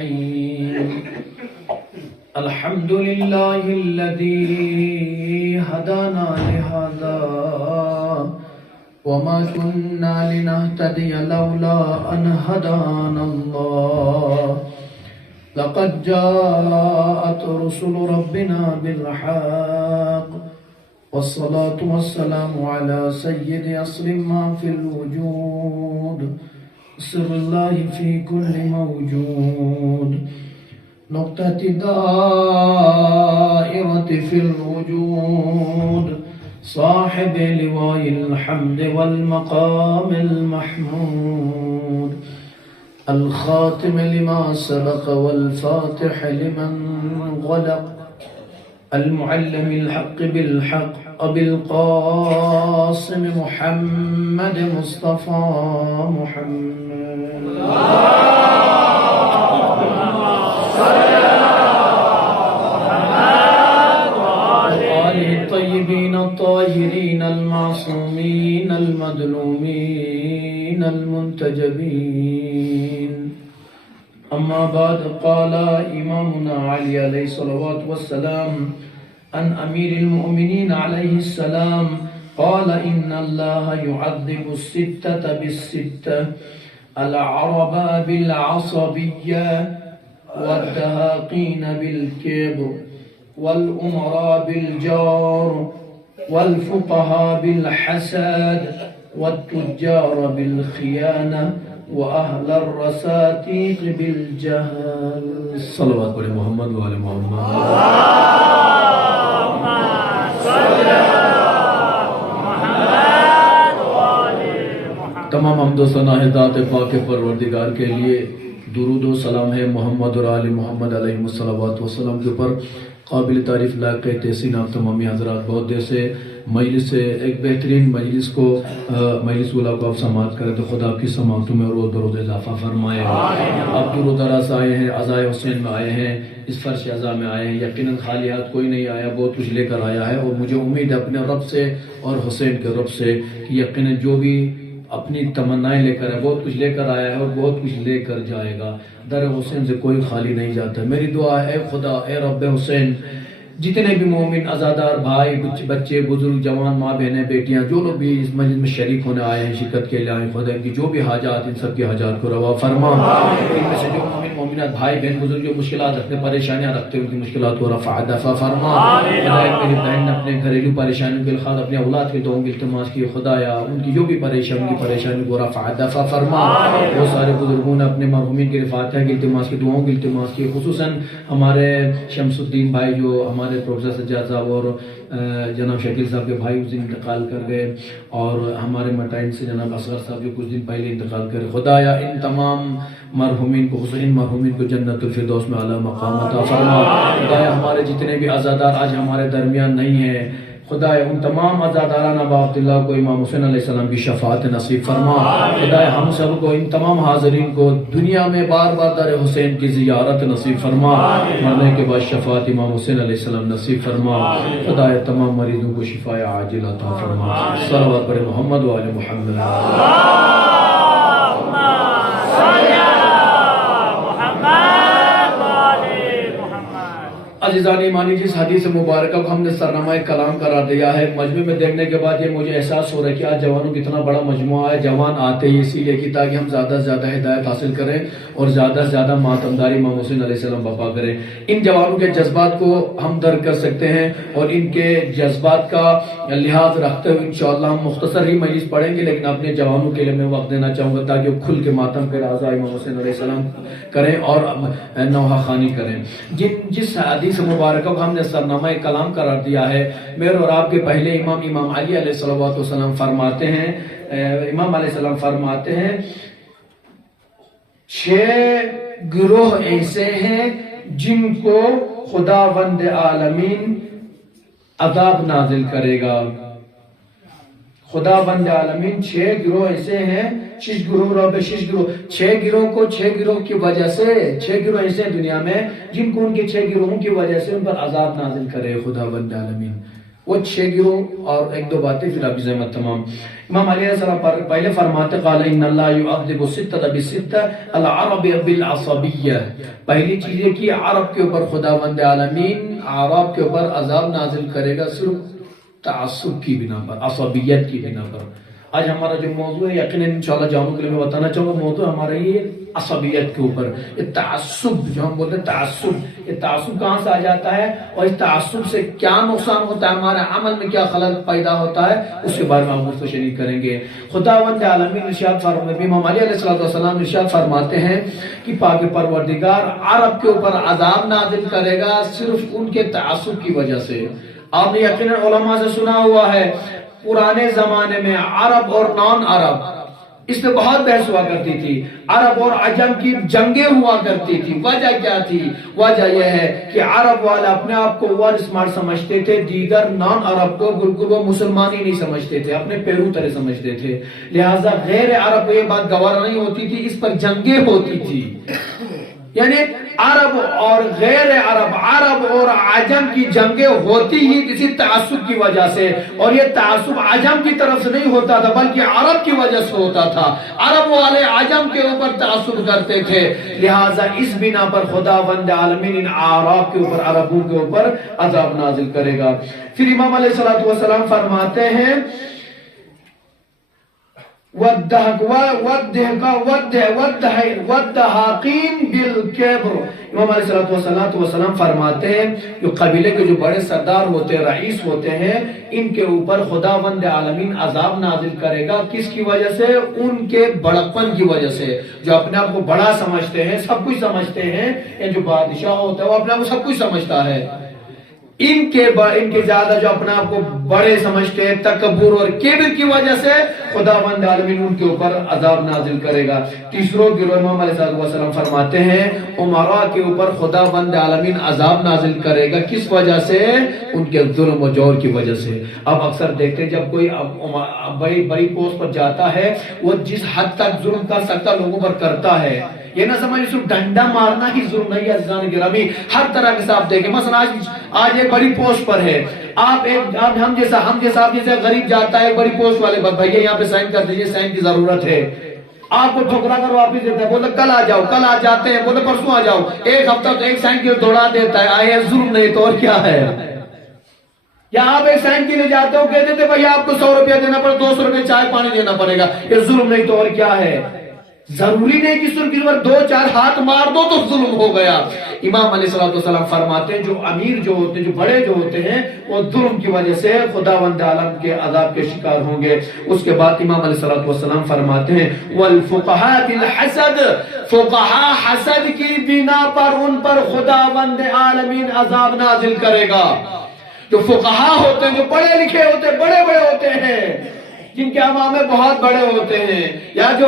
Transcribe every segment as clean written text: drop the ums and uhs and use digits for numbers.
الرحيم الحمد لله الذي هدانا لهذا وما كنا لنهتدي لولا أن هدانا الله لقد جاءت رسل ربنا بالحق والصلاة والسلام على سيد أصل ما في الوجود سر الله في كل موجود نقطة دائرة في الوجود صاحب لواء الحمد والمقام المحمود الخاتم لما سبق والفاتح لمن غلق المعلم الحق بالحق أبي القاسم محمد مصطفى محمد وآله الطيبين الطاهرين المعصومين المظلومين المنتجبين أما بعد قال إمامنا علي عليه الصلاة والسلام عن أمير المؤمنين عليه السلام قال إن الله يعذب الستة بالستة العرب بالعصبية والدهاقين بالكبر والأمراء بالجار والفقهاء بالحسد والتجار بالخيانة وأهل الرساتيق بالجهل صلوات على محمد وعلى محمد اللهم صل على محمد وعلى محمد تمام حمد و ثنا ہے ذات پاک پروردگار کے لیے درود و سلام ہے محمد اور آل محمد علیہ السلام کے اوپر قابل تعریف لائق تحسین آپ تمامی حضرات بہت دیر سے مجلس سے ایک بہترین مجلس کو مجلس والا کو آپ سماعت کریں تو خدا آپ کی سماعتوں میں روز بروز اضافہ فرمائے آپ دور و دراز آئے ہیں عزائے حسین میں آئے ہیں اس فرش عزا میں آئے ہیں یقیناً خالی ہاتھ کوئی نہیں آیا بہت کچھ لے کر آیا ہے اور مجھے امید ہے اپنے رب سے اور حسین کے رب سے کہ یقیناً جو بھی اپنی تمنائیں لے کر ہے بہت کچھ لے کر آیا ہے اور بہت کچھ لے کر جائے گا در حسین سے کوئی خالی نہیں جاتا میری دعا ہے اے خدا اے رب حسین جتنے بھی مومن عزادار بھائی بچے بزرگ جوان ماں بہنیں بیٹیاں جو لوگ بھی اس مجلس میں شریک ہونے آئے ہیں شرکت کے لیے آئے ہیں خدا ان کی جو بھی حاجات ان سب کی حاجات کو روا فرما ان میں سے جو مومن مومنات بھائی بہن بزرگ جو مشکلات رکھتے پریشانیاں رکھتے ان کی مشکلات کو رفع دفع فرما خدایا میری بہن نے اپنے گھریلو پریشانیوں کے خاطر اپنے اولاد کے دعاؤں کی التماس کی خدایا ان کی جو بھی پریشانی کو رفع دفع فرما وہ سارے بزرگوں نے اپنے مرحومین کے فاتحہ کی التماس کی دعاؤں کی التماس کی خصوصاً ہمارے شمس الدین بھائی جو ہمارے پروفیسر سجاد صاحب اور جناب شکیل صاحب کے بھائی اس دن انتقال کر گئے اور ہمارے مٹائن سے جناب اصغر صاحب جو کچھ دن پہلے انتقال کر گئے خدایا ان تمام مرحومین کو حسین مرحومین کو جنت الفردوس میں اعلیٰ مقام عطا فرما خدایا ہمارے جتنے بھی عزادار آج ہمارے درمیان نہیں ہیں خدایا ان تمام عزاداران ابا عبداللہ کو امام حسین علیہ السلام کی شفاعت نصیب فرما خدایا ہم سب کو ان تمام حاضرین کو دنیا میں بار بار در حسین کی زیارت نصیب فرما مرنے کے بعد شفاعت امام حسین علیہ السلام نصیب فرما خدایا تمام مریضوں کو شفاء عاجل عطا فرما صلوات پر محمد و آل محمد عزیزان ایمانی جس حدیث مبارکہ کو ہم نے سرنامہ کلام قرار دیا ہے مجموعے میں دیکھنے کے بعد یہ مجھے احساس ہو رہا ہے کہ آج جوانوں کی اتنا بڑا مجموعہ ہے جوان آتے ہی اسی لیے کہ تاکہ ہم زیادہ سے زیادہ ہدایت حاصل کریں اور زیادہ سے زیادہ ماتمداری امام حسین علیہ السلام بپا کریں ان جوانوں کے جذبات کو ہم درک کر سکتے ہیں اور ان کے جذبات کا لحاظ رکھتے ہوئے انشاءاللہ ہم مختصر ہی مجلس پڑھیں گے لیکن اپنے جوانوں کے لیے میں وقت دینا چاہوں گا تاکہ وہ کھل کے ماتم پہ اعضاء امام حسین علیہ السلام کریں اور نوحہ خوانی کریں جس حدیث مبارکہ کو ہم نے سرنامہ کلام قرار دیا ہے میرے اور آپ کے پہلے امام علی علیہ السلام فرماتے ہیں امام علیہ السلام فرماتے ہیں 6 گروہ ایسے ہیں جن کو خداوند عالمین عذاب نازل کرے گا خداوند عالمین 6 گروہ ایسے ہیں 6 گروہ کو 6 گروہ کی وجہ سے 6 گروہ ایسے ہیں دنیا میں جن کو ان کے 6 گروہوں کی وجہ سے ان پر عذاب نازل کرے خداوند عالمین وہ 6 گروہ اور 1-2 باتیں پھر ابھی زحمت تمام. امام علیہ السلام پہلے فرماتے قال ان اللہ یعذب الستة بالستة العرب بالعصبیہ. پہلی چیز یہ کہ عرب کے اوپر خداوند عالمین عرب کے اوپر عذاب نازل کرے گا صرف تعصب کی بنا پر، عصبیت کی بنا پر. آج ہمارا جو موضوع ہے یقیناً انشاءاللہ جانوں کے لیے میں بتانا چاہوں گا، موضوع ہمارا یہ عصبیت کے اوپر. یہ تعصب جو ہم بولتے ہیں تعصب، یہ تعصب کہاں سے آ جاتا ہے اور اس تعصب سے کیا نقصان ہوتا ہے، ہمارے عمل میں کیا خلل پیدا ہوتا ہے، اس کے بارے میں ہم گفتگو شریک کریں گے. خداوند عالمین ارشاد فرماتے ہیں، امام علی علیہ السلام ارشاد فرماتے ہیں کہ پاک پروردگار عرب کے اوپر عذاب نازل کرے گا صرف ان کے تعصب کی وجہ سے. آپ نے یقیناً علماء سے سنا ہوا ہے پرانے زمانے میں عرب اور نان عرب اس میں بہت بحث ہوا کرتی تھی. عرب اور عجم کی جنگیں ہوا کرتی تھی. وجہ کیا تھی؟ وجہ یہ ہے کہ عرب والے اپنے آپ کو اوور اسمارٹ سمجھتے تھے، دیگر نان عرب کو بالکل وہ مسلمان ہی نہیں سمجھتے تھے، اپنے پیرو طرح سمجھتے تھے. لہٰذا غیر عرب کو یہ بات گوارا نہیں ہوتی تھی، اس پر جنگیں ہوتی تھی. یعنی عرب اور غیر عرب، عرب اور عجم کی جنگیں ہوتی ہی کسی تعصب کی وجہ سے، اور یہ تعصب عجم کی طرف سے نہیں ہوتا تھا بلکہ عرب کی وجہ سے ہوتا تھا. عرب والے عجم کے اوپر تعصب کرتے تھے. لہٰذا اس بنا پر خداوند عالمین ان عرب کے اوپر، عربوں کے اوپر عذاب نازل کرے گا. پھر امام علیہ السلام فرماتے ہیں والدہاقین بالکبر. امام علیہ السلام فرماتے ہیں جو قبیلے کے جو بڑے سردار ہوتے ہیں، رئیس ہوتے ہیں، ان کے اوپر خداوند عالمین عذاب نازل کرے گا. کس کی وجہ سے؟ ان کے بڑکپن کی وجہ سے. جو اپنے آپ کو بڑا سمجھتے ہیں، سب کچھ سمجھتے ہیں، یا جو بادشاہ ہوتا ہے وہ اپنے آپ کو سب کچھ سمجھتا ہے. ان کے زیادہ جو اپنے آپ کو بڑے سمجھتے ہیں، تکبر اور کبر کی وجہ سے خداوند عالمین ان کے اوپر عذاب نازل کرے گا. تیسروں گروہ امام علیہ السلام فرماتے ہیں امراء کے اوپر خداوند عالمین عذاب نازل کرے گا. کس وجہ سے؟ ان کے ظلم و جور کی وجہ سے. اب اکثر دیکھتے ہیں جب کوئی بڑی پوسٹ پر جاتا ہے، وہ جس حد تک ظلم کر سکتا لوگوں پر کرتا ہے. یہ نہ سمجھ صرف ڈنڈا مارنا ہی ظلم نہیں ہے عزیزان گرامی، ہر طرح کے ساتھ دیکھیں. مثلا آج ایک بڑی پوسٹ پر ہے، ہم جیسا غریب جاتا ہے ایک بڑی پوسٹ والے پر، بھائی یہاں پہ سائن کر دیجئے، سائن کی ضرورت ہے. آپ کو ٹھکرا کر واپس دیتا ہے، بولتا کل آ جاؤ، کل آ جاتے ہیں، بولتا پرسوں آ جاؤ. ایک ہفتہ تو ایک سائن کے لیے دوڑا دیتا ہے. آئے ظلم نہیں تو اور کیا ہے؟ یا آپ ایک سائن کے لیے جاتے ہو، کہتے تھے بھائی آپ کو 100 روپیہ دینا پڑے، 200 روپیہ چائے پانی دینا پڑے گا. یہ ظلم نہیں تو اور کیا ہے؟ ضروری نہیں کہ صرف اس پر 2-4 ہاتھ مار دو تو ظلم ہو گیا. امام علیہ السلام فرماتے ہیں جو امیر جو ہوتے ہیں، جو بڑے جو ہوتے ہیں، وہ ظلم کی وجہ سے خداوند عالم کے عذاب کے شکار ہوں گے. اس کے بعد امام علیہ السلام فرماتے ہیں والفقہاء بالحسد، فقہاء حسد کی بنا پر ان پر خداوند عالمین عذاب نازل کرے گا. جو فقہاء ہوتے ہیں، جو پڑھے لکھے ہوتے ہیں، بڑے بڑے ہوتے ہیں، جن کے امامے بہت بڑے ہوتے ہیں، یا جو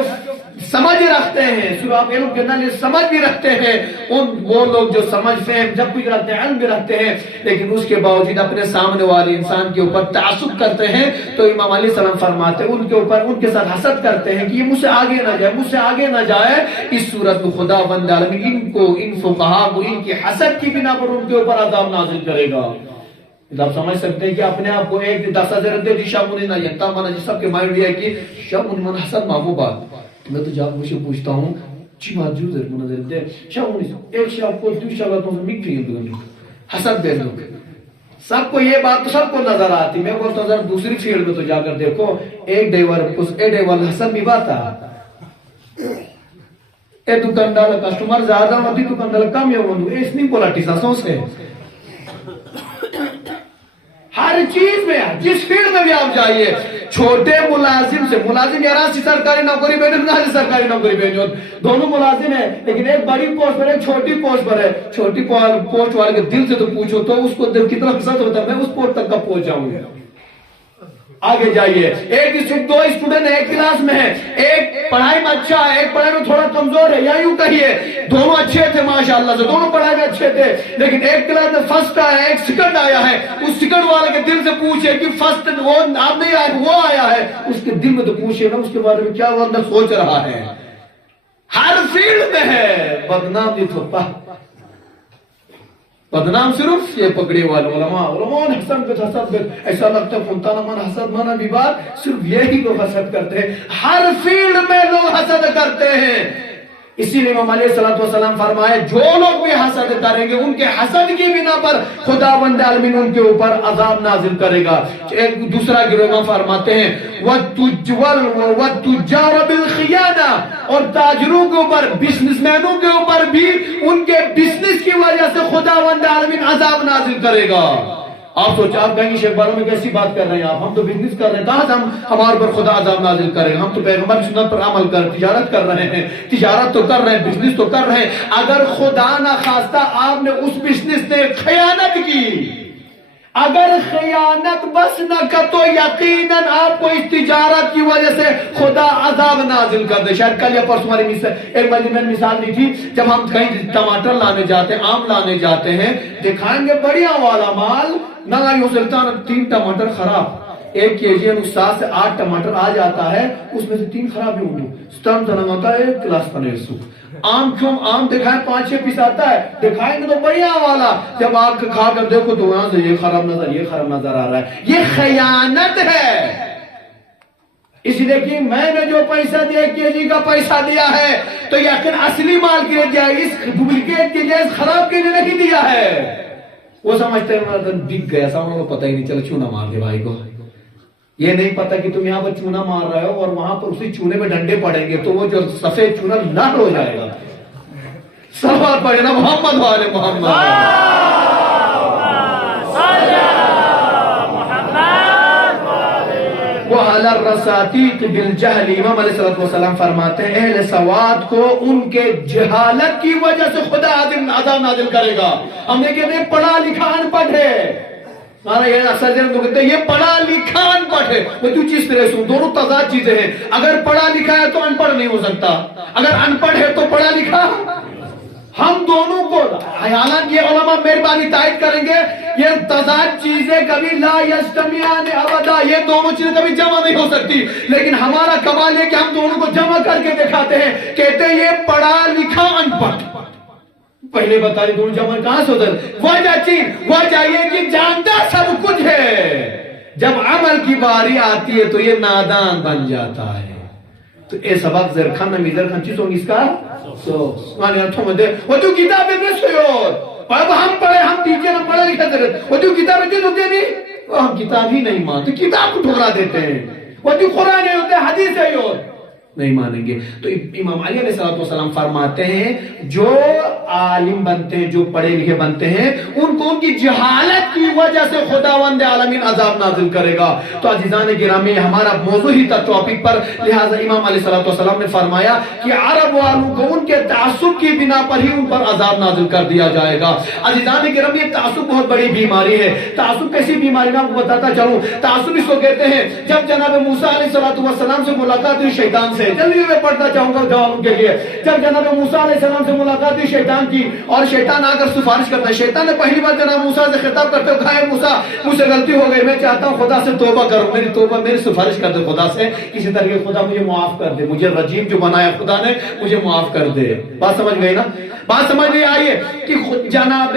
سمجھ رکھتے ہیں، صرف آپ علم کے نہ سمجھ بھی رکھتے ہیں، وہ لوگ جو سمجھ فہم جب کچھ رکھتے ہیں، علم بھی رکھتے ہیں، لیکن اس کے باوجود اپنے سامنے والے انسان کے اوپر تعصب کرتے ہیں، تو امام علیہ السلام فرماتے ہیں ان کے اوپر ان کے ساتھ حسد کرتے ہیں کہ یہ مجھ سے آگے نہ جائے، مجھ سے آگے نہ جائے. اس صورت میں خداوند عالمین ان کو، ان فقہاء کو، ان کی حسد کی بنا پر ان کے اوپر عذاب نازل کرے گا. آپ سمجھ سکتے ہیں کہ اپنے آپ کو ایک 10,000 دے دی شامونی نہ جنتا مانا جس سب کے مائنڈ یہ ہے کہ شامونی من حسد مابو بات. میں تو جب مجھے پوچھتا ہوں چی بات جو در منظر دے شامونی ایک شاب کو دو شابتوں سے مکری ہیں حسد بے لوگ. سب کو یہ بات تو سب کو نظر آتی. میں بولتا ہوں ذرا دوسری فیلڈ میں تو جا کر دیکھو. ایک ڈیور حسد بھی بات ہے. اے دکاندار کسٹمر زیادہ ہوتی دکاندار کم ہے وہ اس نہیں پولیٹیسا سوچ ہے. ہر چیز میں جس فیلڈ میں بھی آپ جائیے، چھوٹے ملازم سے، ملازم یہاں سرکاری نوکری پہ نہیں، سرکاری نوکری پہ دونوں ملازم ہیں، لیکن ایک بڑی پوسٹ پر ہے، ایک چھوٹی پوسٹ پر ہے. چھوٹی پوسٹ والے کے دل سے تو پوچھو تو اس کو دل کتنا حسد ہوتا ہے میں اس پوسٹ تک کب پہنچ جاؤں گا. آگے جائیے، دو اسٹوڈنٹ ایک کلاس میں ہیں، ایک پڑھائی میں اچھا ہے، ایک پڑھائی میں تھوڑا کمزور ہے، یا یوں کہیے دونوں اچھے تھے ماشاءاللہ سے، دونوں پڑھائی میں اچھے تھے، لیکن ایک کلاس میں فرسٹ آیا ہے، ایک سیکنڈ آیا ہے. اس سیکنڈ والے کے دل سے پوچھے کہ فرسٹ وہ آپ نہیں آئے وہ آیا ہے، اس کے دل میں تو پوچھے نا اس کے بارے میں کیا وہ اندر سوچ رہا ہے. ہر فیلڈ میں ہے بدنامی تھوپا. بدنام صرف یہ پکڑے والے علماء نے حسد ایسا لگتا ہے فنتانا من حسد مانا بھی بات صرف یہی لوگ حسد کرتے ہیں، ہر فیلڈ میں لوگ حسد کرتے ہیں۔ اسی لیے امام علیہ السلام فرمائے جو لوگ بھی حسد کریں گے ان کے حسد کی بنا پر خداوند عالمین ان کے اوپر عذاب نازل کرے گا۔ ایک دوسرا گروہ فرماتے ہیں وَالتُّجَّارَ بِالْخِيَانَةِ، اور تاجروں کے اوپر، بزنس مینوں کے اوپر بھی ان کے بزنس کی وجہ سے خداوند عالمین عذاب نازل کرے گا۔ آپ سوچیں، آپ کہیں گے شیخ باروں میں کیسی بات کر رہے ہیں آپ، ہم تو بزنس کر رہے ہیں، کہاں سے ہمارے پر خدا عذاب نازل کرے گا؟ ہم تو پیغمبر کی سنت پر عمل کر تجارت کر رہے ہیں، تجارت تو کر رہے ہیں، بزنس تو کر رہے ہیں۔ اگر خدا نہ خواستہ آپ نے اس بزنس نے خیانت کی، اگر خیانت بس نہ کر تو یقیناً آپ کو اس تجارت کی وجہ سے خدا عذاب نازل کر دے۔ شاید کل یا پرسوں ہماری ایک بار میں نے مثال دی تھی، جب ہم کہیں ٹماٹر لانے جاتے ہیں، آم لانے جاتے ہیں، دکھائیں گے بڑھیا والا مال، نہ ہو سکتا 3 ٹماٹر خراب، 1 kg 7 سے 8 ٹماٹر آ جاتا ہے، اس میں سے 3 خراب ہی ہوں سٹم تنگ ہوتا ہے 1 کلاس پنے سو آم کیوں آم دکھائیں 5-6 پیس آتا ہے، دکھائیں گے تو بڑھیا والا، جب آپ کھا کر دیکھو تو یہاں سے یہ خراب نظر آ رہا ہے، یہ خیانت ہے۔ اس لیے کہ میں نے جو پیسہ دیا 1 kg کا پیسہ دیا ہے تو یقین اصلی مال کے لیے اس ڈپلیکیٹ کے لیے اس خراب کے لیے نہیں دیا ہے۔ وہ سمجھتے ہیں بک گیا، سامنے کو پتہ ہی نہیں چلا، چونا مار دے بھائی کو، یہ نہیں پتا کہ تم یہاں پر چونا مار رہے ہو اور وہاں پر اسی چونے میں ڈنڈے پڑیں گے تو وہ جو سفید چونا لال ہو جائے گا۔ سوال پڑے نا محمد والے محمد وَعَلَى الرَّسَاتِيقِ بِالْجَهْلِ، امام علیہ السلام فرماتے ہیں اہل سواد کو ان کے جہالت کی وجہ سے خدا عذاب نازل کرے گا۔ ہم نے کہتے ہیں پڑھا لکھا ان پڑھ ہے، یہ پڑھا لکھا ان پڑھ ہے، وہ دو چیز پہ رہے، دونوں تضاد چیزیں ہیں۔ اگر پڑھا لکھا ہے تو ان پڑھ نہیں ہو سکتا، اگر ان پڑھ ہے تو پڑھا لکھا، ہم دونوں کو حالانکہ یہ علماء مہربانی تائید کریں گے یہ تضاد چیزیں کبھی لا یجتمعان ابدا، یہ دونوں چیزیں کبھی جمع نہیں ہو سکتی، لیکن ہمارا کمال ہے کہ ہم دونوں کو جمع کر کے دکھاتے ہیں، کہتے ہیں یہ پڑھا لکھا ان پڑھ۔ پہلے بتا رہی دونوں جمع کہاں سے ہوتا وجہ یہ کہ جانتا سب کچھ ہے، جب عمل کی باری آتی ہے تو یہ نادان بن جاتا ہے۔ تو اے سبق زرخان نمیزر خان چیز ہوں اس کا سوانی ہاتھوں میں دے وہ تو کتابیں دے سیور اب ہم پڑھے ہم ٹیچر ہم پڑھا لکھا دے وہ تو کتابیں دے ہوتے نہیں، ہم کتاب ہی نہیں مانتے، کتاب کو ٹھکرا دیتے ہیں، وہ تو قرآن ہے ہوتے حدیث ہے اور نہیں مانیں گے۔ تو امام علی علیہ السلام فرماتے ہیں جو عالم بنتے ہیں، جو پڑھے لکھے بنتے ہیں، ان کو ان کی جہالت کی وجہ سے خداوند عالمین عذاب نازل کرے گا۔ تو عزیزان گرامی ہمارا موضوع ہی تھا ٹاپک پر، لہٰذا امام علیہ السلام نے فرمایا کہ عرب والوں کو ان کے تعصب کی بنا پر ہی ان پر عذاب نازل کر دیا جائے گا۔ عزیزان گرامی یہ تعصب بہت بڑی بیماری ہے۔ تعصب کیسی بیماری میں آپ کو بتاتا چلوں، تعصب اس کو کہتے ہیں جب جناب موسیٰ علیہ السلام سے ملاقات ہوئی شیطان سے، جلدی میں پڑھنا چاہوں گا جوانوں کے لیے، جب جناب موسیٰ علیہ السلام سے ملاقات ہوئی شیطان کی اور شیطان آ کر سفارش کرتا ہے، شیطان نے پہلی بار جناب موسیٰ سے خطاب کرتے ہوئے کہا ہے موسیٰ مجھ سے غلطی ہو گئی، میں چاہتا ہوں خدا سے توبہ کرو، میری توبہ میری سفارش کر دے خدا سے، کسی طریقے خدا مجھے معاف کر دے، مجھے رجیم جو بنایا خدا نے مجھے معاف کر دے۔ بات سمجھ گئی نا؟ بات سمجھ نہیں آئیے کہ جناب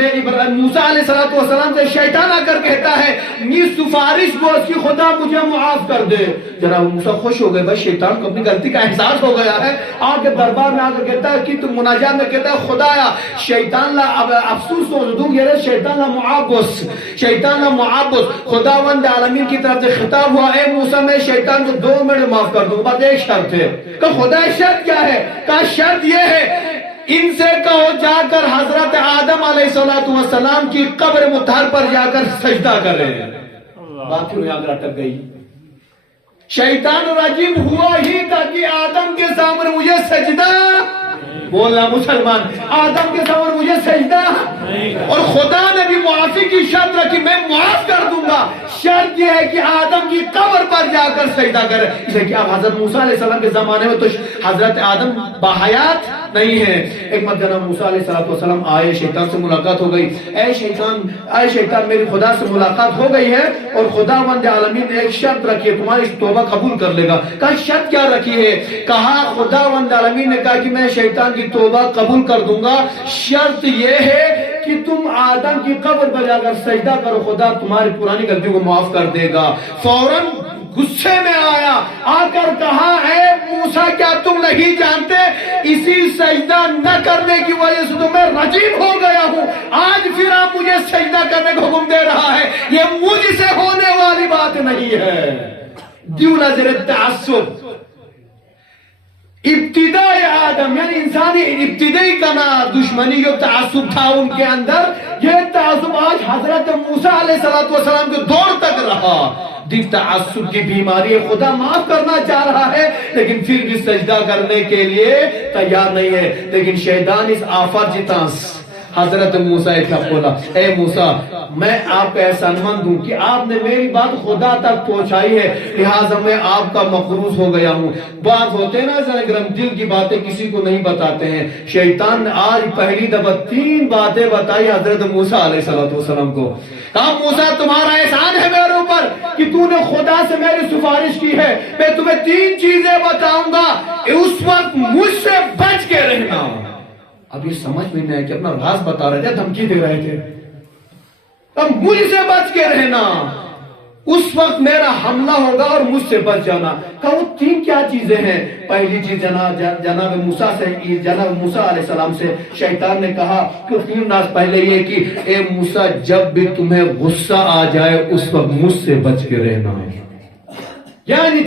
موسیٰ علیہ السلام سے شیطان آ کر کہتا ہے یہ سفارش کو اس کی خدا مجھے معاف کر دے۔ جناب موسیٰ خوش ہو گئے، بس شیطان کو اپنی غلطی کا احساس ہو گیا ہے، آگے دربار میں آ کر کہتا ہے کہ تم مناجات میں کہتا ہے خدایا شیطان لا افسوس ہو دوں گے، شیطان لا معابس، شیطان لا معابس، خداوند عالمین کی طرف سے خطاب ہوا اے موسیٰ میں شیطان کو 2 منٹ معاف کر دوں، بس ایک شرط ہے۔ کہ خدا شرط کیا ہے؟ کہ شرط یہ ہے ان سے کہو جا کر حضرت آدم علیہ السلام کی قبر مطہر پر جا کر سجدہ کریں۔ بات کیوں یہاں کر اٹک گئی؟ شیطان رجیم ہوا ہی تھا کہ آدم کے سامنے مجھے سجدہ بولنا مسلمان، آدم کے سامنے مجھے سجدہ، اور خدا نے بھی معافی کی شرط رکھی میں معاف کر دوں گا، شرط یہ ہے کہ آدم کی قبر پر جا کر سجدہ کرے۔ اسے کہ آپ حضرت موسیٰ علیہ السلام کے زمانے میں تو حضرت آدم باحیات نہیں ہے۔ ایک مرتبہ جناب موسیٰ علیہ السلام آئے، شیطان سے ملاقات ہو گئی۔ اے شیطان میری خدا سے ملاقات ہو گئی ہے اور خداوند عالمین نے ایک شرط رکھی ہے، تمہاری توبہ قبول کر لے گا۔ کہا شرط کیا رکھی ہے؟ کہا خداوند عالمین نے کہا کہ میں شیطان کی توبہ قبول کر دوں گا، شرط یہ ہے کہ تم آدم کی قبر پر جا کر سجدہ کرو، خدا تمہاری پرانی غلطیوں کو معاف کر دے گا۔ فوراً غصے میں آیا، آ کر کہا اے موسیٰ کیا تم نہیں جانتے اسی سجدہ نہ کرنے کی وجہ سے تو میں رجیم ہو گیا ہوں، آج پھر آپ مجھے سجدہ کرنے کا حکم دے رہا ہے، یہ مجھ سے ہونے والی بات نہیں ہے۔ دیو نظر تعصب، ابتدائی آدم یعنی انسانی ابتدائی کنا دشمنی جو تعصب تھا ان کے اندر، یہ تعصب آج حضرت موسیٰ علیہ السلام کے دور تک رہا۔ دی تعصب کی بیماری، خدا معاف کرنا چاہ رہا ہے لیکن پھر بھی سجدہ کرنے کے لیے تیار نہیں ہے۔ لیکن شیطان اس آفر جتاس حضرت موسیٰ تھا، بولا اے موسیٰ میں آپ کا احسان مند ہوں کہ آپ نے میری بات خدا تک پہنچائی ہے، لہٰذا میں آپ کا مقروض ہو گیا ہوں۔ بات ہوتے ہیں نا ذرا دل کی باتیں کسی کو نہیں بتاتے ہیں۔ شیطان نے آج پہلی دفعہ 3 باتیں بتائی حضرت موسیٰ علیہ السلام کو۔ کہا موسیٰ تمہارا احسان ہے میرے اوپر کہ تو نے خدا سے میری سفارش کی ہے، میں تمہیں 3 چیزیں بتاؤں گا، اس وقت مجھ سے بچ کے رہنا۔ اب یہ سمجھ میں نہیں ہے کہ اپنا راز بتا رہے تھے، دھمکی دے رہے تھے، اب مجھ سے بچ کے رہنا، اس وقت میرا حملہ ہوگا اور مجھ سے بچ جانا۔ کہا وہ 3 کیا چیزیں ہیں؟ پہلی چیز جناب موسیٰ علیہ السلام سے شیطان نے کہا کہ 3 ناز پہلے یہ کہ اے موسیٰ جب بھی تمہیں غصہ آ جائے اس وقت مجھ سے بچ کے رہنا ہے۔ یعنی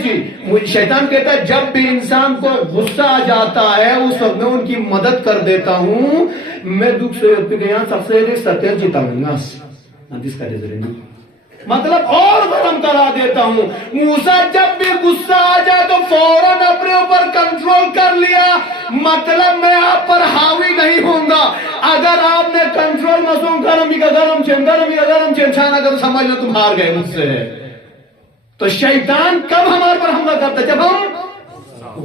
شیطان کہتا ہے جب بھی انسان کو غصہ آ جاتا ہے اس وقت میں ان کی مدد کر دیتا ہوں، میں دکھ سے سب سے ستر جیتا ہوں گا، مطلب اور گرم کرا دیتا ہوں۔ موسیٰ جب بھی غصہ آ جائے تو فوراً اپنے اوپر کنٹرول کر لیا، مطلب میں آپ پر حاوی نہیں ہوں گا۔ اگر آپ نے کنٹرول مسوں گرم چین چھانا کر سمجھ لو تم ہار گئے مجھ سے۔ تو شیطان کب ہمارے پر حملہ کرتا ہے؟ جب ہم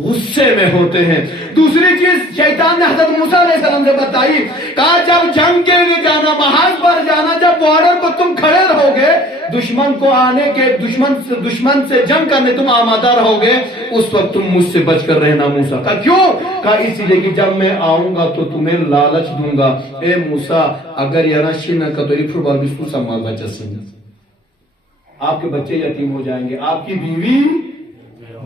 غصے میں ہوتے ہیں۔ دوسری چیز شیطان نے حضرت موسیٰ علیہ السلام سے بتائی، کہا جب جنگ کے لیے جانا، محاذ پر جانا، جب بارڈر پر تم کھڑے رہو گے، دشمن کو آنے کے دشمن سے جنگ کرنے تم آمادہ رہو گے، اس وقت تم مجھ سے بچ کر رہنا موسیٰ۔ کہا کیوں؟ کہا اس لیے کہ جب میں آؤں گا تو تمہیں لالچ دوں گا، اے موسیٰ اگر یہ رشی نہ کتوری پھر بار بسکو سمال بچہ سنگا، آپ کے بچے یتیم ہو جائیں گے، آپ کی بیوی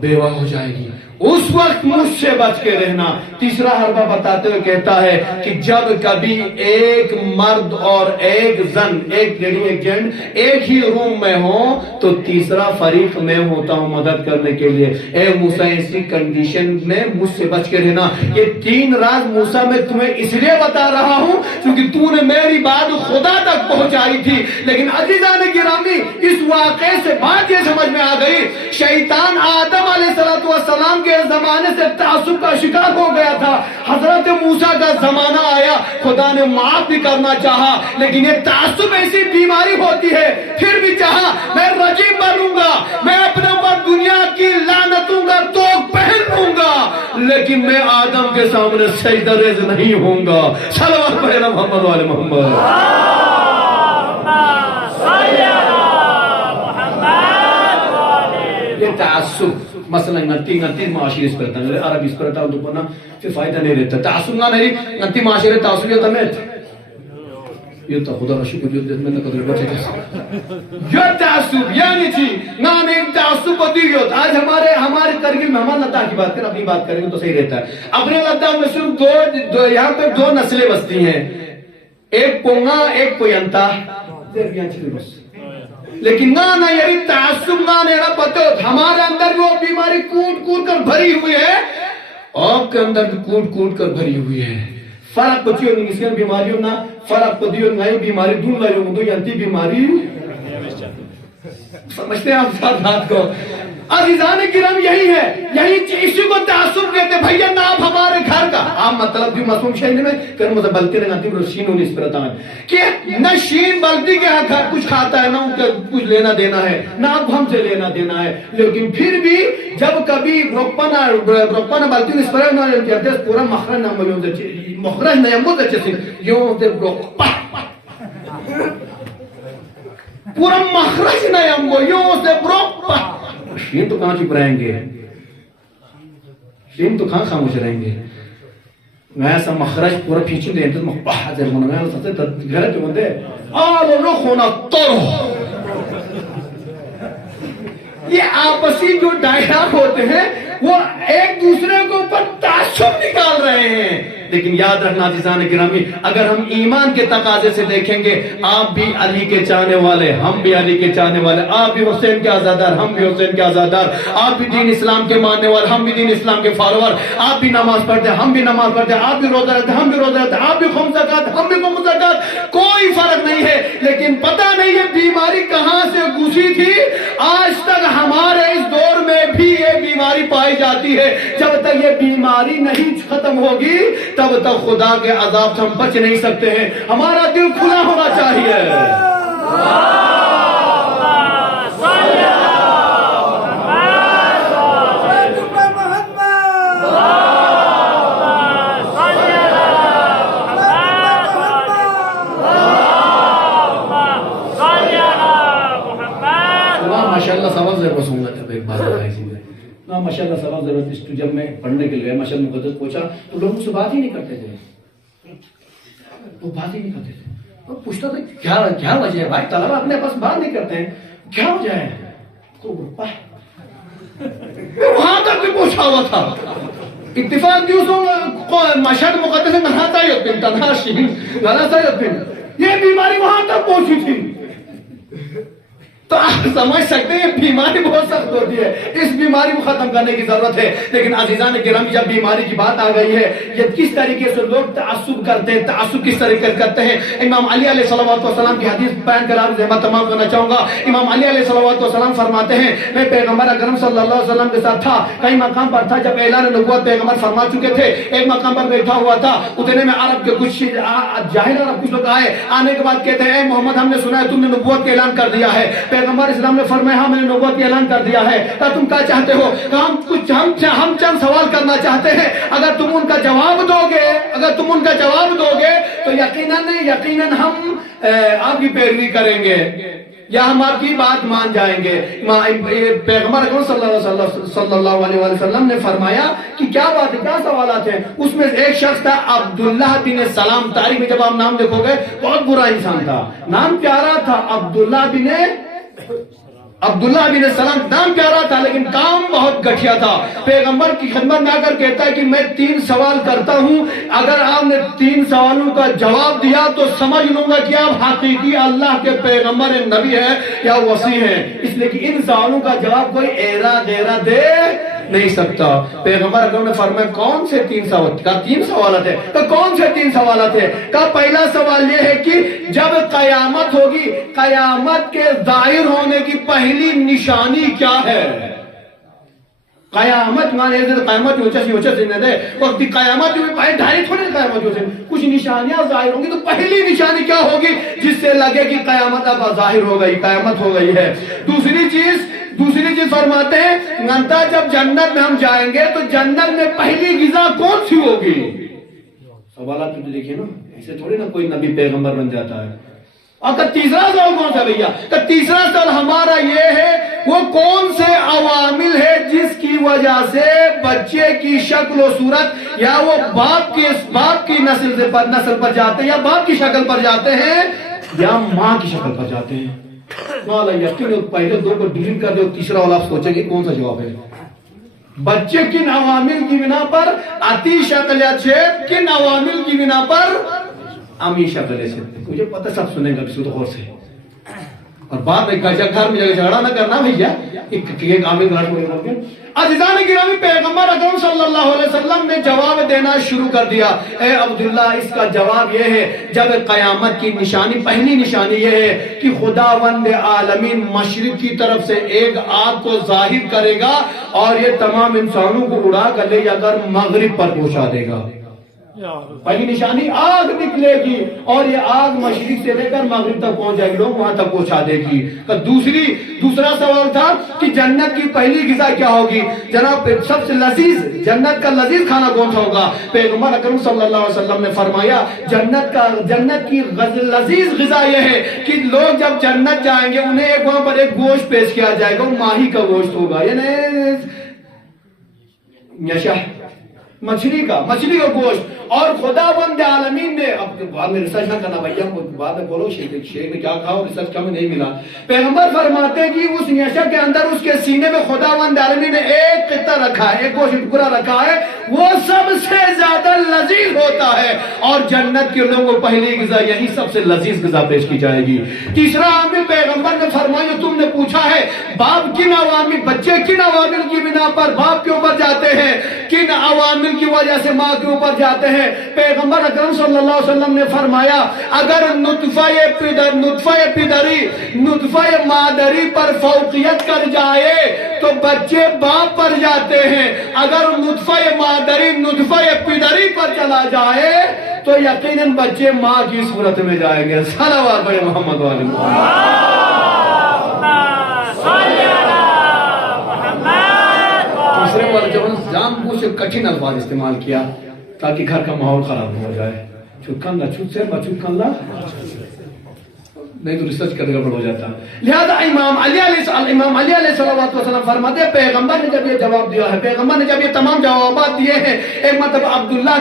بیوہ ہو جائے گی، اس وقت مجھ سے بچ کے رہنا۔ تیسرا حربہ بتاتے ہوئے کہتا ہے کہ جب کبھی ایک مرد اور ایک زن، ایک لیڈی ایک جینٹ ایک ہی روم میں ہو تو تیسرا فریق میں ہوتا ہوں مدد کرنے کے لیے۔ اے موسیٰ ایسی کنڈیشن میں مجھ سے بچ کے رہنا۔ یہ 3 راز موسیٰ میں تمہیں اس لیے بتا رہا ہوں کیونکہ تو نے میری بات خدا تک پہنچائی تھی۔ لیکن عزیزان گرامی اس واقعے سے بات یہ سمجھ میں آ گئی، شیطان آدم علیہ السلام کے زمانے سے تعصب کا شکار ہو گیا تھا، حضرت موسیٰ کا زمانہ آیا، خدا نے معاف بھی کرنا چاہا، لیکن یہ تعصب ایسی بیماری ہوتی ہے، پھر بھی چاہا میں رجیم بنوں گا، میں اپنے اوپر دنیا کی لعنتوں کا توق پہن لوں گا، لیکن میں آدم کے سامنے سجدہ ریز نہیں ہوں گا۔ صلوات پڑھیں محمد والے محمد۔ یہ تعصب مثلا نتی معاشرے اس پر تنگل عرب اس پر تاؤ دوپنا پھر فائدہ نہیں رہتا، تعصب نہ نہیں نتی معاشرے تعصب یہ تمیت یہ تو خدا رشکر جو دیت میں نقدر بچے جیسے یہ تعصب یعنی چی نانے تعصب دیوت۔ آج ہمارے ترگیل میں ہمارا لطا کی بات کریں، اپنی بات کریں تو صحیح رہتا ہے۔ اپنے لطا میں صرف یہاں پر 2 نسلیں بستی ہیں، ایک پونگا ایک پوینتا، لیکن نہ یہ تعصب نہ پتہ ہمارے اندر وہ بیماری کوٹ کر بھری ہوئی ہے، آپ کے اندر بھی کوٹ کر بھری ہوئی ہے۔ فرق پچھو نگسین بیماریوں نہ فرق پدیو نئی بیماری دون لائیوں دو ینتی بیماری سمجھتے ہیں آپ ساتھ بات کو۔ عزیزان کرام یہی ہے، یہی اسی کو تعصب کہتے ہیں. بھیا نہ آپ ہمارے گھر کا آپ مطلب جو مسلم شہر میں کر مطلب بلتی نہیں آتی شین ہونی اس پر آتا ہے کہ نہ شین بلتی کے ہاں کچھ کھاتا ہے، نہ ان کا کچھ لینا دینا ہے، نہ آپ ہم سے لینا دینا ہے. لیکن پھر بھی جب کبھی روپنا بلتی اس پر پورا مخرج نہ مخرج نہیں بہت اچھے سے یوں پورا مخرج نہیں ہم کو یوں سے شین تو کہاں چپ رہیں گے، شین تو کہاں خاموش رہیں گے. ایسا مخرج پورا پیچھے دے تو مخباہ سے ہونا ہے سب سے گھر جو بندے آلو رخ ہونا تورو. یہ آپسی جو ڈائیلاگ ہوتے ہیں وہ ایک دوسرے کے اوپر تعصب نکال رہے ہیں. لیکن یاد رکھنا عزیزان گرامی، اگر ہم ایمان کے تقاضے سے دیکھیں گے، آپ بھی علی کے چاہنے والے، ہم بھی علی کے چاہنے والے، آپ بھی حسین کے آزادار، ہم بھی حسین کے آزادار، آپ بھی دین اسلام کے ماننے والے، ہم بھی دین اسلام کے فالوور، آپ بھی نماز پڑھتے، ہم بھی نماز پڑھتے، آپ بھی روزہ رکھتے، ہم بھی روزہ رکھتے، آپ بھی خمس زکات، ہم بھی خمس زکات، کوئی فرق نہیں ہے. لیکن پتہ نہیں یہ بیماری کہاں سے گھسی تھی، آج تک ہمارے اس دور میں بھی یہ بیماری پائی جاتی ہے. جب تک یہ بیماری نہیں ختم ہوگی تب تک خدا کے عذاب سے ہم بچ نہیں سکتے ہیں. ہمارا دل کھلا ہونا چاہیے. ماشاءاللہ سوال ضرور سنگا تھا ایک بات ہے اسی میں نا ماشاءاللہ سوال ضرور اس جب میں پڑھنے کے لیے ماشاءاللہ مقدس پوچھا تو لوگ مجھ سے بات ہی نہیں کرتے تھے، وہ بات ہی نہیں کرتے تھے. وہ پوچھتا تھا کیا وجہ ہے بھائی، طلبہ اپنے پاس بات نہیں کرتے ہیں، کیا وجہ ہے؟ تو وہاں تک بھی پوچھا ہوا تھا. اتفاق دیوسوں ماشاءاللہ مقدس میں نہاتا ہی ہوتے ہیں تنہاشی غلطہ ہی ہوتے ہیں. یہ بیماری وہاں تک پہنچی تھی. تو آپ سمجھ سکتے ہیں بیماری بہت سخت ہوتی ہے، اس بیماری کو ختم کرنے کی ضرورت ہے. لیکن عزیزان گرامی جب بیماری کی بات آ گئی ہے، یہ کس طریقے سے لوگ تعصب کرتے ہیں، تعصب کس طریقے کرتے ہیں. امام علی علیہ الصلوۃ والسلام کی حدیث بیان کر آپ زحمت تمام کرنا چاہوں گا. امام علی علیہ الصلوۃ والسلام فرماتے ہیں میں پیغمبر اکرم صلی اللہ علیہ وسلم کے ساتھ تھا، کئی مقام پر تھا جب اعلان نبوت پیغمبر فرما چکے تھے. ایک مقام پر بیٹھا ہوا تھا، اتنے میں عرب کے کچھ جاہل عرب کچھ لوگ آئے. آنے کے بعد کہتے ہیں اے محمد ہم نے سنا ہے تم نے نبوت کا اعلان کر دیا ہے. پیغمبر اسلام نے فرمایا ہاں میں نے نبوت کا اعلان کر دیا ہے. کہا تم کیا چاہتے ہو؟ کہا ہم چند سوال کرنا چاہتے ہیں، اگر تم ان کا جواب دو گے تو یقیناً ہم آپ کی پیروی کریں گے یا ہم آپ کی بات مان جائیں گے. پیغمبر اکرم صلی اللہ علیہ وسلم نے فرمایا کہ کیا بات ہے، کیا سوالات ہیں؟ اس میں ایک شخص تھا عبداللہ بن سلام. تاریخ میں جب آپ نام دیکھو گے بہت برا انسان تھا، نام پیارا تھا عبداللہ بن سلام، نام پیارا تھا لیکن کام بہت گھٹیا تھا. پیغمبر کی خدمت میں آ کر کہتا ہے کہ میں 3 سوال کرتا ہوں، اگر آپ نے 3 سوالوں کا جواب دیا تو سمجھ لوں گا کہ آپ حقیقی اللہ کے پیغمبر نبی ہیں یا وصی ہیں. اس لیے کہ ان سوالوں کا جواب کوئی ایرا دیرا دے نہیں سکتا. پیغمبر اکرم نے فرمایا کون سے 3 سوال؟ کہا 3 سوالات ہیں. تو کون سے 3 سوالات ہیں؟ کہا پہلا سوال یہ ہے کہ جب قیامت ہوگی، قیامت کے ظاہر ہونے کی پہلی نشانی کیا ہے؟ قیامت مانے قیامت ہوچا سے نہ دے وقت قیامت میں پہلے ڈھائی تھوڑے قیامت ہوتے ہیں، کچھ نشانیاں ظاہر ہوں گی. تو پہلی نشانی کیا ہوگی جس سے لگے کہ قیامت اب ظاہر ہو گئی، قیامت ہو گئی ہے؟ دوسری چیز فرماتے ہیں ننتا جب جنت میں ہم جائیں گے تو جنت میں پہلی غذا کون سی ہوگی؟ سوالات تو دیکھیے نا، ایسے تھوڑی نا کوئی نبی پیغمبر بن جاتا ہے. اور تیسرا سوال کون سا بھیا؟ تیسرا سوال ہمارا یہ ہے وہ کون سے عوامل ہے جس کی وجہ سے بچے کی شکل و صورت یا وہ باپ کی نسل پر جاتے ہیں یا باپ کی شکل پر جاتے ہیں یا ماں کی شکل پر جاتے ہیں. پہلے 2 کو ڈیلیٹ کر دے، تیسرا والا آپ سوچیں گے کون سا جواب ہے. بچے کن عوامل کی بنا پر آتی شکل یا چھیپ، کن عوامل کی بنا پر امی شکل سے. مجھے پتہ سب سنیں گا کسی غور سے. اور بعد میں گھر میں جھگڑا نہ کرنا بھیا، ایک عامل عزیزان گرامی، پیغمبر اکرم صلی اللہ علیہ وسلم نے جواب دینا شروع کر دیا. اے عبداللہ، اس کا جواب یہ ہے، جب قیامت کی نشانی، پہلی نشانی یہ ہے کہ خداوند عالمین مشرق کی طرف سے ایک آگ کو ظاہر کرے گا اور یہ تمام انسانوں کو اڑا کر لے جا کر مغرب پر پہنچا دے گا. پہلی نشانی آگ نکلے گی اور یہ آگ مشرق سے لے کر مغرب تک پہنچ جائے گی، لوگ وہاں تک پہنچا دے گی. دوسرا سوال تھا کہ جنت کی پہلی غذا کیا ہوگی؟ جناب سب سے لذیذ، جنت کا لذیذ کھانا کون سا ہوگا؟ پیغمبر اکرم صلی اللہ علیہ وسلم نے فرمایا جنت کی لذیذ غذا یہ ہے کہ لوگ جب جنت جائیں گے انہیں وہاں پر ایک گوشت پیش کیا جائے گا، وہ ماہی کا گوشت ہوگا، یعنی مچھلی کا گوشت. اور خداوند عالمین نے، اب بعد میں ریسرچ نہ کرنا بھیا، بعد میں بولو شیخ نے کیا کہا اور ریسرچ کم نہیں ملا. پیغمبر فرماتے ہیں کہ اس نیشہ کے اندر اس کے سینے میں خداوند عالمین نے ایک قطعہ رکھا ہے، ایک گوشت ٹکڑا رکھا ہے، وہ سب سے زیادہ لذیذ ہوتا ہے. اور جنت کے لوگوں کو پہلی غذا یہی سب سے لذیذ غذا پیش کی جائے گی. تیسرا عامل پیغمبر نے فرمایا، تم نے پوچھا ہے باپ کن عوامل، بچے کن عوامل کی بنا پر باپ کے اوپر جاتے ہیں، کن عوامل کی وجہ سے ماں کے اوپر جاتے ہیں. پیغمبر اکرم صلی اللہ علیہ وسلم نے فرمایا، اگر نطفہ مادری پر فوقیت کر جائے تو بچے باپ پر جاتے ہیں، اگر نطفہ مادری نطفہ پدری پر چلا جائے تو یقیناً بچے ماں کی صورت میں جائیں گے. صلوات بڑے محمد والے تیسرے والے جب جان بوجھ سے کٹھن الفاظ استعمال کیا تاکہ گھر کا ماحول خراب ہو جائے. چھٹکن لا چھٹ سے چھٹکن لا نہیں تو ریسرچ کرنے کا بڑھ ہو جاتا. لہذا امام علی علیہ السلام فرماتے ہیں، پیغمبر نے جب یہ جواب دیا ہے، پیغمبر نے جب یہ تمام جوابات دیے ہیں، ایک مطلب عبداللہ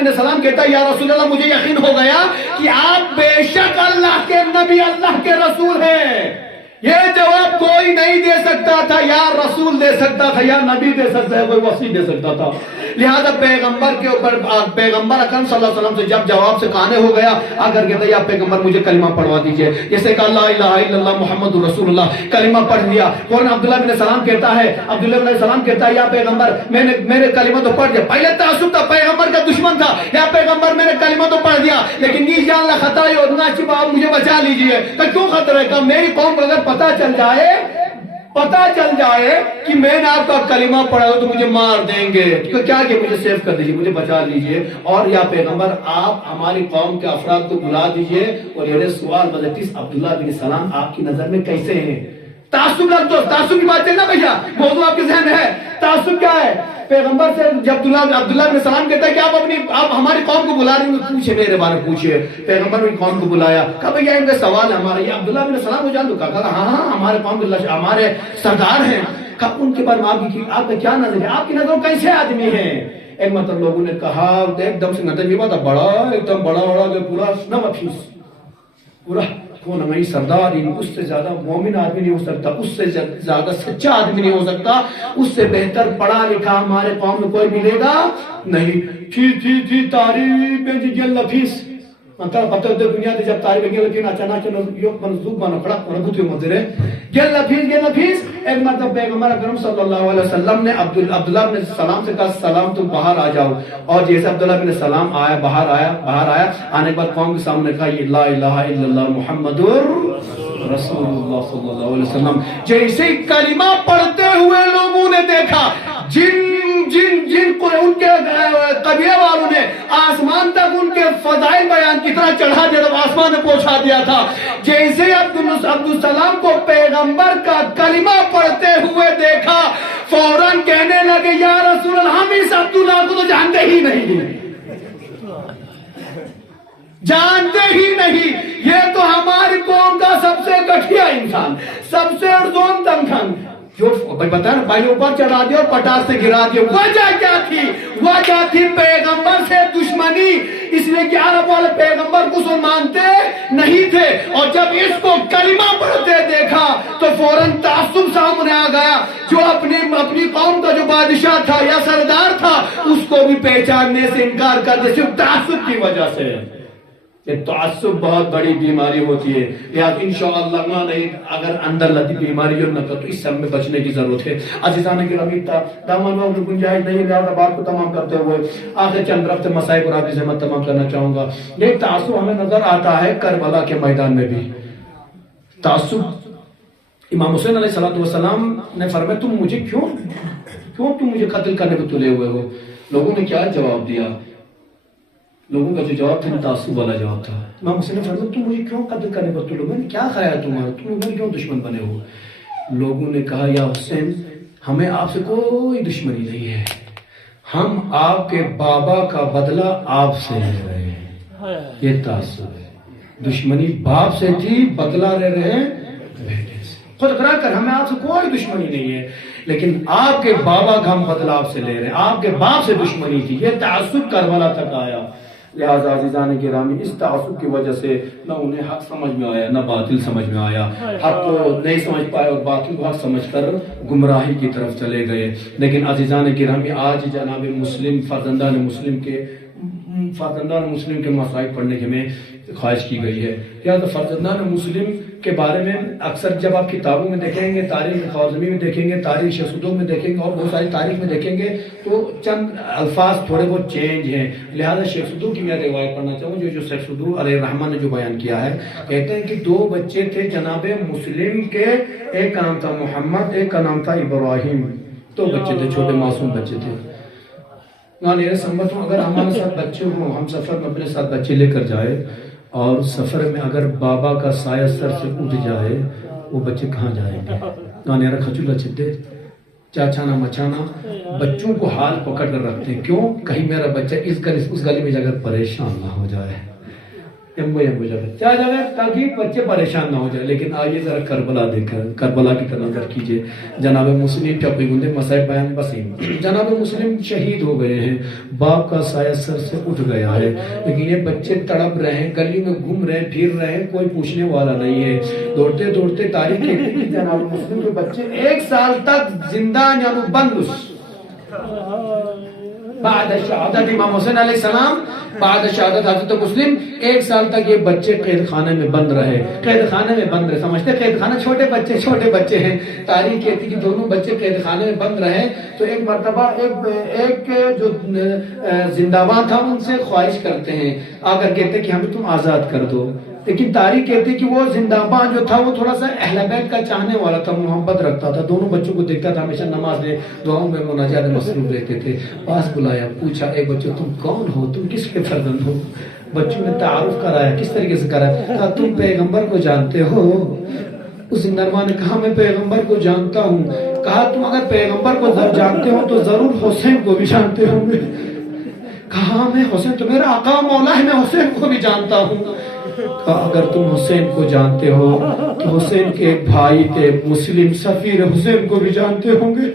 بن سلام کہتا ہے، یا رسول اللہ مجھے یقین ہو گیا کہ آپ بے شک اللہ کے نبی، اللہ کے رسول ہیں. یہ جواب کوئی نہیں دے سکتا تھا، یا رسول دے سکتا تھا، یا نبی دے سکتا ہے، کوئی وصی دے سکتا تھا. لہذا پیغمبر کے اوپر، پیغمبر اکرم صلی اللہ علیہ وسلم سے جب جواب سے قانے ہو گیا، اگر کہتا ہے یا پیغمبر مجھے کلمہ پڑھوا دیجئے، جیسے کہ لا الہ الا اللہ محمد رسول اللہ، کلمہ پڑھ لیا. فوراً عبداللہ بن سلام کہتا ہے یا پیغمبر میں نے کلمہ تو پڑھ دیا. پہلے تعصب تھا، پیغمبر کا دشمن تھا، یا پیغمبر میں نے کلمہ تو پڑھ دیا لیکن نیز یا اللہ خطا ہے اور ناچی باپ مجھے بچا لیجئے. کہ کیوں خطرہ ہے؟ کہ میری قوم کو اگر پتہ چل جائے کہ میں نے آپ کا کلمہ پڑھا تو مجھے مار دیں گے. کیا کہ مجھے سیف کر دیجئے، مجھے بچا لیجئے. اور یا پیغمبر آپ ہماری قوم کے افراد کو بلا دیجئے. اور یہ سوال بذاتِ عبداللہ بن سلام آپ کی نظر میں کیسے ہیں؟ تعصب تعصب کی بات چلنا بھیا، موضوع آپ کے ذہن میں ہے. تعصب کیا ہے؟ پیغمبر سے جب عبداللہ بن سلام کہتا ہے کہ آپ ہماری قوم کو بلا رہے ہیں، پوچھے میرے بارے میں پوچھے. پیغمبر نے قوم کو بلایا، کہا بھیا ان کا سوال ہے ہمارا. یہ عبداللہ بن سلام کو جان دو. کہا ہاں ہمارے قوم کے ہمارے سردار ہیں. کہا ان کے بارے میں آپ کا کیا نظر ہے؟ آپ کی نظر کیسے آدمی ہیں؟ ایک مطلب لوگوں نے کہا ایک دم سے نظر یہ بات بڑا ایک دم بڑا پورا نمفیس پورا کون ہماری سردار، اس سے زیادہ مومن آدمی نہیں ہو سکتا، اس سے زیادہ سچا آدمی نہیں ہو سکتا، اس سے بہتر پڑھا لکھا ہمارے قوم میں کوئی ملے گا نہیں. تھی تاریخ میں جل نفیس انتر پتہ دنیا تے جب تاریخ گل کہ اچانک یک منظوب بنا کھڑا پربت مدرے گل نفیس. ایک مطلب پیغمبر اکرم صلی اللہ علیہ وسلم نے عبداللہ بن سلام سے کہا سلام تم باہر آ جاؤ. اور جیسے عبداللہ بن سلام آیا باہر آیا آنے کے بعد قوم کے سامنے کہا یہ لا الہ الا اللہ محمد رسول اللہ صلی اللہ علیہ وسلم. جیسے کلمہ پڑھتے ہوئے لوگوں نے دیکھا جن کو ان کے قبیلے والوں نے آسمان تک ان کے فضائل بیان کتنا چڑھا دیا تھا، آسمان میں پہنچا دیا تھا. جیسے عبدالسلام کو پیغمبر کا کلمہ پڑھتے ہوئے دیکھا، فوراً کہنے لگے یا رسول اللہ ہم اس عبداللہ کو تو جانتے ہی نہیں، یہ تو ہماری قوم کا سب سے گٹھیا انسان، سب سے ارزون دمخن جو بتا نا بھائی اوپر چڑھا دیا اور پٹاس سے گرا دیا. وجہ کیا تھی؟ وجہ تھی پیغمبر سے دشمنی، اس لیے کہ عرب والے پیغمبر کو مانتے نہیں تھے. اور جب اس کو کلمہ پڑھتے دیکھا تو فوراً تعصب سامنے آ گیا. جو اپنی قوم کا جو بادشاہ تھا یا سردار تھا اس کو بھی پہچاننے سے انکار کر دے صرف تعصب کی وجہ سے. کہ تعصب بہت بڑی بیماری ہوتی ہے. یا انشاءاللہ ماں نہیں اگر اندر لتی بیماری اور نہ تو اس سب میں بچنے کی ضرورت ہے. عزیزان گرامی دامن میں گنجائش نہیں لہذا بات کو تمام کرتے ہوئے آخر چند رفت مسائل اور آپ سے میں تمام کرنا چاہوں گا. یہ تعصب ہمیں نظر آتا ہے کربلا کے میدان میں بھی. تعصب امام حسین علیہ السلام نے فرمایا تم مجھے کیوں تم مجھے قتل کرنے کو تلے ہوئے ہو. لوگوں نے کیا جواب دیا؟ لوگوں کا جو جواب تھا تعصب والا جواب تھا. امام حسین نے فرمایا تم مجھے کیوں قتل کرنے کو تلے ہو؟ میں نے کیا کھایا تمہارا؟ تم میرے کیوں دشمن بنے ہو؟ لوگوں نے کہا یا حسین ہمیں آپ سے کوئی دشمنی نہیں ہے, ہم آپ کے بابا کا بدلہ آپ سے لے رہے ہیں. یہ تعصب ہے. دشمنی باپ سے تھی, بدلہ لے رہے ہیں بیٹے سے. خود کرا کر ہمیں آپ سے کوئی دشمنی نہیں ہے, لیکن آپ کے بابا کا ہم بدلہ آپ سے لے رہے ہیں. آپ کے باپ سے دشمنی تھی. یہ تعصب کربلا تک آیا. لہذا عزیزان گرامی اس تعصب کی وجہ سے نہ انہیں حق سمجھ میں آیا نہ باطل سمجھ میں آیا. حق کو نہیں سمجھ پائے اور باطل کو حق سمجھ کر گمراہی کی طرف چلے گئے. لیکن عزیزان گرامی آج جناب مسلم فرزندان مسلم کے مسائل پڑھنے کی ہمیں خواہش کی گئی ہے. لہذا فرزندان مسلم کے بارے میں اکثر جب آپ کتابوں میں دیکھیں گے, تاریخ خوارزمی میں دیکھیں گے, تاریخ شیخ صدوق میں دیکھیں گے اور بہت ساری تاریخ میں دیکھیں گے تو چند الفاظ تھوڑے بہت چینج ہیں. لہذا شیخ صدوق کی میں روایت پڑھنا چاہوں جو شیخ صدوق علیہ الرحمہ نے جو بیان کیا ہے. کہتے ہیں کہ 2 بچے تھے جناب مسلم کے, ایک کا نام تھا محمد, ایک کا نام تھا ابراہیم. 2 بچے تھے, چھوٹے معصوم بچے تھے. میرے سمجھ اگر ہمارے ساتھ بچے ہوں, ہم سفر میں اپنے ساتھ بچے لے کر جائے اور سفر میں اگر بابا کا سایہ سر سے اٹھ جائے وہ بچے کہاں جائیں گے؟ نانے کھچولا چھتے چاچانا مچانا بچوں کو حال پکڑ کر رکھتے ہیں. کیوں؟ کہیں میرا بچہ اس گلی میں جا کر پریشان نہ ہو جائے, تاکہ بچے پریشان نہ ہو جائے. لیکن آئیے ذرا کربلا دیکھیں, کربلا کی طرف نظر کیجئے. جناب مسلم ٹپی گندے مسائب بیان بسیم, جناب مسلم شہید ہو گئے ہیں, باپ کا سایہ سر سے اٹھ گیا ہے, لیکن یہ بچے تڑپ رہے ہیں, گلی میں گھوم رہے ہیں, پھر رہے ہیں, کوئی پوچھنے والا نہیں ہے. دوڑتے دوڑتے تاریخ کہتی ہے کہ جناب مسلم کے بچے 1 سال تک زندان یعنی بند بعد شہادت امام حسین علیہ السلام, بعد شہادت حضرت مسلم 1 سال تک یہ بچے قید خانے میں بند رہے. قید خانے میں بند رہے, سمجھتے قید خانہ چھوٹے بچے ہیں. تاریخ کہتی کہ دونوں بچے قید خانے میں بند رہے. تو ایک مرتبہ ایک جو زندہ بان تھا ان سے خواہش کرتے ہیں, آ کر کہتے کہ ہمیں تم آزاد کر دو. لیکن تاریخ کہتی کہ وہ زندہ بان جو تھا وہ تھوڑا سا اہل بیت کا چاہنے والا تھا, محبت رکھتا تھا, دونوں بچوں کو دیکھتا تھا, ہمیشہ نماز میں دعاؤں میں مناجات میں مصروف رہتے تھے. پاس بلایا, پوچھا اے بچوں تم کون ہو, تم کس کے فرزند ہو؟ بچوں نے تعارف کرایا, کس طریقے سے کرایا, کہا تم پیغمبر کو جانتے ہو؟ اس زندہ بان نے کہا میں پیغمبر کو جانتا ہوں. کہا تم اگر پیغمبر کو جانتے ہو تو ضرور حسین کو بھی جانتے ہوں گے. کہا میں حسین تو میرا آقا مولا ہے, میں حسین کو بھی جانتا ہوں. کہا اگر تم حسین کو جانتے ہو تو حسین کے ایک بھائی تھے مسلم سفیر حسین کو بھی جانتے ہوں گے.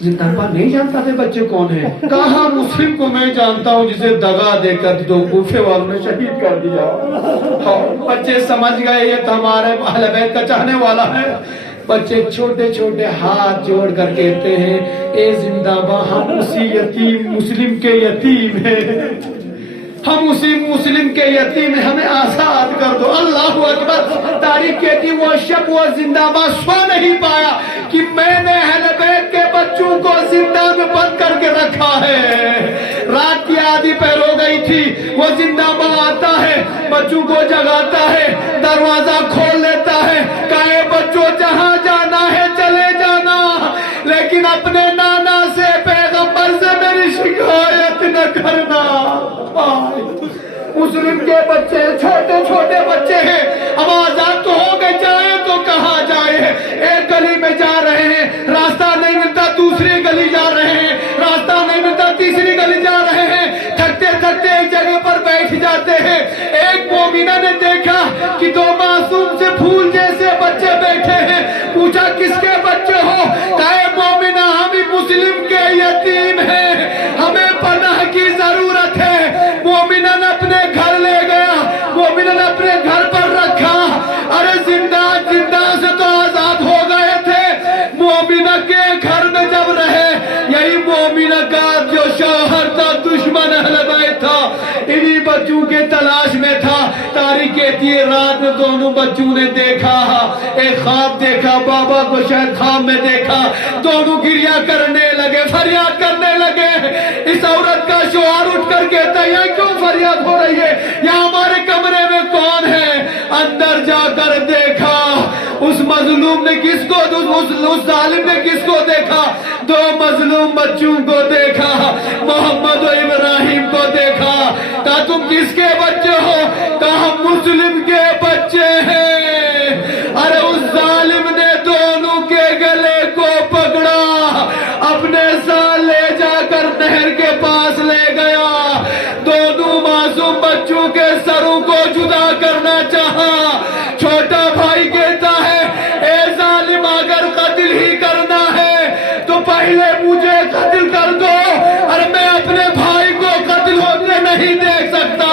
زندہ بان نہیں جانتا تھے بچے کون ہیں. کہا مسلم کو میں جانتا ہوں جسے دغا دے کر 2 کوفے والوں نے شہید کر دیا. بچے سمجھ گئے یہ تو ہمارے اہل بیت کا چاہنے والا ہے. بچے چھوٹے چھوٹے ہاتھ جوڑ کر کہتے ہیں اے زندہ بان ہم اسی یتیم مسلم کے یتیم ہیں, ہم اسی مسلم کے یتیم ہیں, ہمیں آزاد کر دو. اللہ اکبر. تاریخ کہتی وہ شب وہ زندہ بان سو نہیں پایا کہ میں نے اہل بیت کے بچوں کو زندہ میں بند کر کے رکھا ہے. رات کی آدھی پہر ہو گئی تھی, وہ زندہ بان آتا ہے, بچوں کو جگاتا ہے, دروازہ کھول لیتا ہے, کہے بچوں جہاں جانا ہے چلے جانا, لیکن اپنے نانا سے پیغمبر سے میری شکایت نہ کرنا. مسلم کے بچے چھوٹے بچے ہیں, اب آزاد تو ہو گئے, جائیں تو کہاں جائیں. ایک گلی میں جا رہے ہیں, راستہ نہیں ملتا, دوسری گلی جا رہے ہیں, راستہ نہیں ملتا, تیسری گلی جا رہے ہیں. تھکتے ایک جگہ پر بیٹھ جاتے ہیں. ایک مومنہ نے دیکھا کہ 2 معصوم سے پھول جیسے بچے بیٹھے ہیں. پوچھا کس کے بچے ہو؟ کہے مومنہ ہم مسلم کے یتیم ہیں, ہمیں پناہ کی ضرورت ہے. مومنہ نے اپنے گھر لے گیا, مومنہ نے اپنے گھر پر رکھا. ارے زندہ سے تو آزاد ہو گئے تھے, مومنہ کے گھر میں جب رہے, یہی مومنہ کا جو شوہر تھا دشمن اہل بیت تھا, انہی بچوں کے تلاش میں تھا. بیماری کہتی ہے رات میں دونوں بچوں نے دیکھا، ایک خواب دیکھا، بابا کو شاید خواب میں دیکھا، دونوں گریہ کرنے لگے، فریاد کرنے لگے۔ اس عورت کا شوہر اٹھ کر کہتا ہے یہ کیوں فریاد ہو رہی ہے، یہاں ہمارے کمرے میں کون ہے؟ اندر جا کر دیکھا، اس مظلوم نے کس کو، اس ظالم نے کس کو دیکھا؟ دو مظلوم بچوں کو دیکھا، محمد و ابراہیم کو دیکھا۔ کہا تم کس کے بچے ہو؟ کہا ہم مسلم کے بچے ہیں۔ ارے اس ظالم نے دونوں کے گلے کو پکڑا، اپنے ساتھ لے جا کر نہر کے پاس لے گیا، دونوں معصوم بچوں کے سروں کو جدا کرنا چاہا۔ چھوٹا بھائی کہتا ہے اے ظالم اگر قتل ہی کرنا ہے تو پہلے مجھے قتل کر دو، ارے میں اپنے بھائی کو قتل ہوتے نہیں دیکھ سکتا۔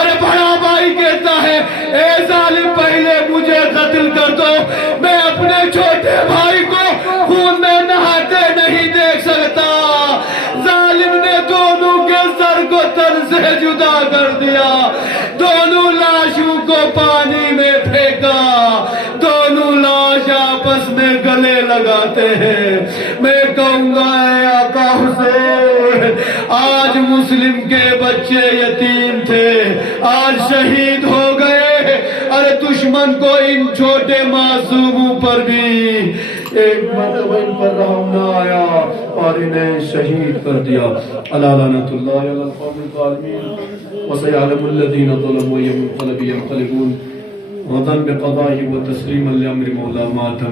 ارے بڑا بھائی کہتا ہے اے ظالم پہلے مجھے قتل کر دو، میں اپنے چھوٹے بھائی کو خون میں نہاتے نہیں دیکھ سکتا۔ ظالم نے دونوں کے سر کو تن سے جدا کر دیا، دونوں لاشوں کو پانی میں پھینکا، دونوں لاش آپس میں گلے لگاتے ہیں۔ میں کہوں گا اے آقا حسین، آج مسلم کے بچے یتیم تھے، آج شہید ہو گئے۔ ارے دشمن کو ان چھوٹے معصوموں پر بھی ایک مرتبہ ان پر رحم نہ آیا اور انہیں شہید کر دیا۔ الا لعنۃ اللہ علی القوم الظالمین وسيعلم الذين ظلموا أي منقلب ينقلبون رضا بقضائه وتسليما لأمر مولاه ما تم